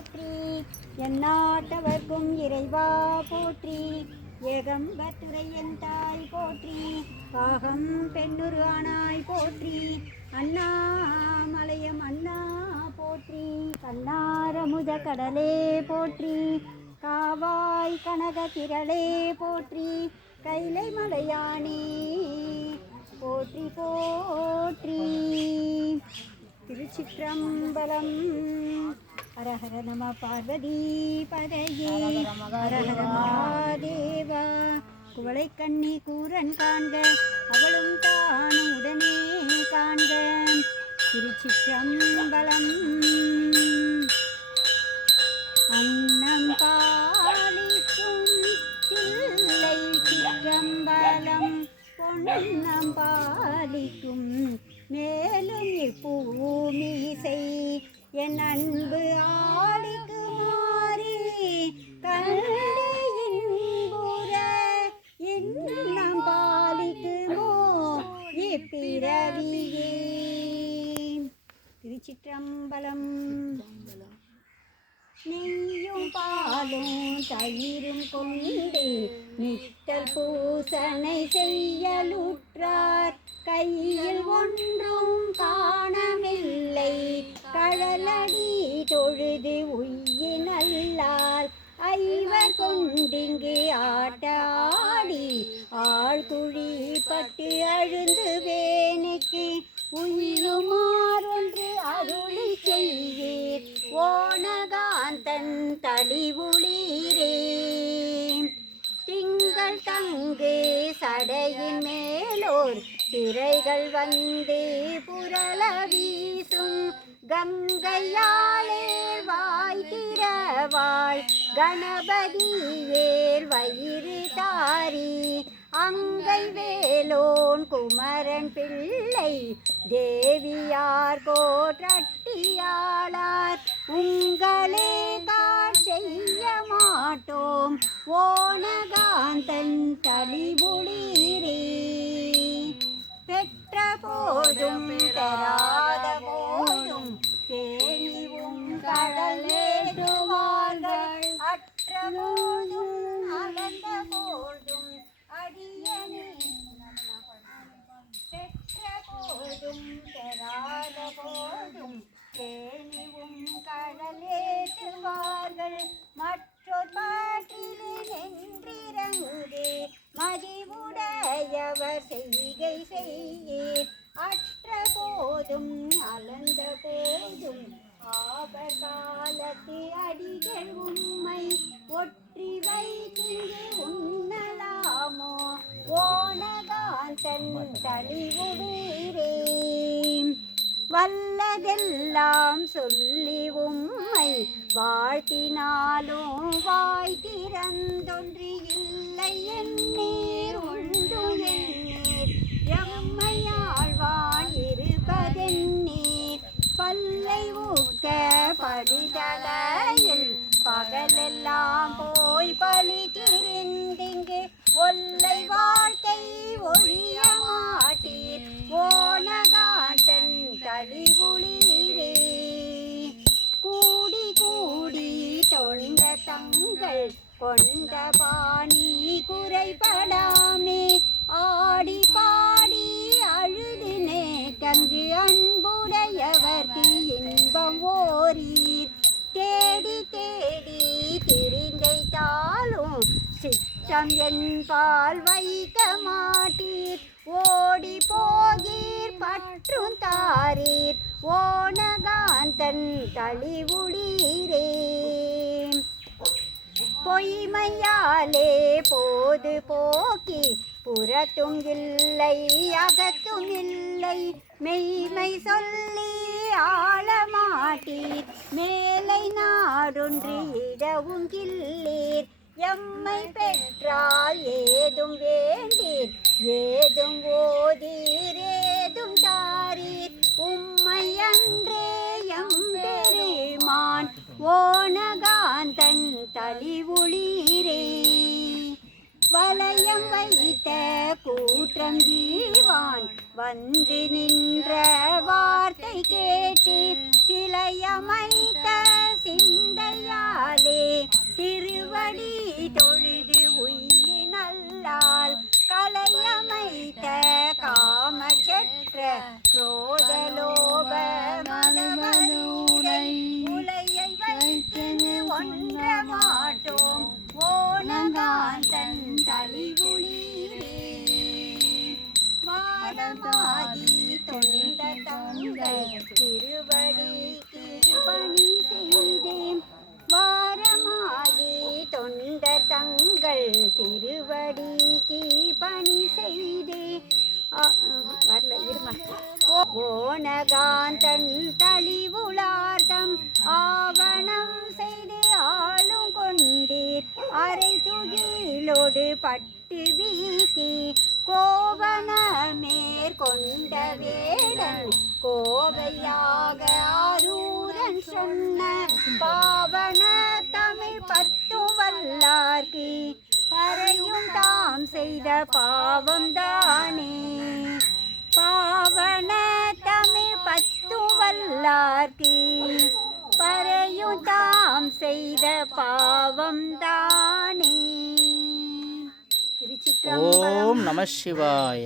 போற்றி, எந்நாட்டவர்க்கும் இறைவா போற்றி, ஏகம்பத்துரை என் தாய் போற்றி, பாகம் பெண்ணுரு ஆனாய் போற்றி, அண்ணாமலையம் அண்ணா போற்றி, கண்ணாரமுத கடலே போற்றி, காவாய் கனக திரளே போற்றி, கைலை மலையானே போற்றி போற்றி. திருச்சிற்றம்பலம். ஹரஹர நம பார்வதி பதையே, ஹரஹர மகாதேவா. குவளை கண்ணி கூரன் காண்க, அவளும் தானும் உடனே காண்க. திருச்சிற்றம்பலம். அன்னம் பாலிக்கும் தில்லை சிற்றம்பலம், பொன்னம் பாலிக்கும் மேலும் இப்பூமிசை, என் அன்பு ஆடிக்கு மாறி கண்டின்புற இன்னம் பாலிக்குமோ இப்பிறவியே. திருச்சிற்றம்பலம். நெய்யும் பாலும் தயிரும் கொண்டு நித்தல் பூசனை செய்யலுற்றார், கையில் ஒன்றும் காணமில்லை கழலடி தொழுது உய்யினல்லால், ஐவர் கொண்டிங்கு ஆட்டாடி ஆழ்குழி பட்டு அழுந்து வேனுக்கு உயிலுமாறொன்று அருளி செய்வீர், ஓனகாந்தன் தளிவுளீரே. திங்கள் தங்கு சடையின் மேலோர் திரைகள் வந்து புரள வீசும், கங்கையாளே வாய் திறவாள் கணபதியேல் வயிறு தாரி, அங்கை வேலோன் குமரன் பிள்ளை தேவியார் கோற்றட்டியாளார், உங்களே தான் செய்ய மாட்டோம் ஓனகாந்தன் தளிவுளீரே. பெற்ற போதும் பெறாத போதும் தேனிவும் கடலேடுவார்கள், அற்ற போதும் அகன்ற போதும் அடியனே. பெற்ற போதும் பெறாத போதும் தேனிவும் கடலேடுவார்கள், மற்றொரு பாட்டிலே நின்றிறங்கு மதிவுடையவர் செய்கை செய்யீர், அற்ற போதும் அலந்த போதும் ஆபகாலத்து அடிகள் உம்மை ஒற்றி வைத்திங்கு உண்ணலாமோ ஓனகாந்தன் தளிவுடீரே. வல்லதெல்லாம் சொல்லி உம்மை வாழ்த்தினாலும் வாய் திறந்தொன்று இல்லை எண்ணீர் உண்டு எண்ணீர், எம்மையாழ்வான் இருப்பதென்னீர். பல்லை ஊக்க படிதலையில் பகலெல்லாம் போய் பலிகிரிந்திங்கு ஒல்லை வாழ்க்கை ஒழிய மாட்டீர், ஓனகாந்தன் தளிவுளீரே. கூடி கூடி தொண்ட தங்கள் கொண்ட பாணி குறைபடாமே, ஆடி பாடி அழுது நேக்கங்கு அன்புடையவர்க்கு இன்பம் ஓரீர், தேடி தேடி திரிந்தைத்தாலும் சித்தம் என்பால் வைக்க மாட்டீர், ஓடி போகீர் பற்றும் தாரீர், ஓனகாந்தன் தளிவுளீரே. பொய்மையாலே போது போக்கி புறத்தும் இல்லை அகத்தும் இல்லை, மெய்மை சொல்லி ஆளமாட்டீர், மேலை நாடொன்று இடவும் கில்லீர், எம்மை பெற்றால் ஏதும் வேண்டீர், ஏதும் ஓதீர் ஏதும் தாரீர், உம்மை அன்றே எம்பெருமான் ஓனகாந்தன் தளிவுளீரே. வலயம் வைத்த கூற்றம் ஈவான் வந்து நின்ற வார்த்தை கேட்டு சிலையமைத்த சிந்தை திருவடிக்கு பணி செய்தே வரல இருமா ஓனகாந்தன் தளிவுளார்த்தம் ஆவணம் செய்து ஆளும் கொண்டீர் அரை துகிலோடு பட்டு வீக்கி கோவன மேற்கொண்ட வேடன் கோவையாக ஆரூரன் சொன்ன பாவன தமிழ் பத்தும் வல்லார்க்கு பறையும் தாம் செய்த பாவம் தானே பாவன தமிழ் பத்தும் வல்லார்க்கு பறையும் தாம் செய்த பாவம் தானே. ஓம் நம சிவாய.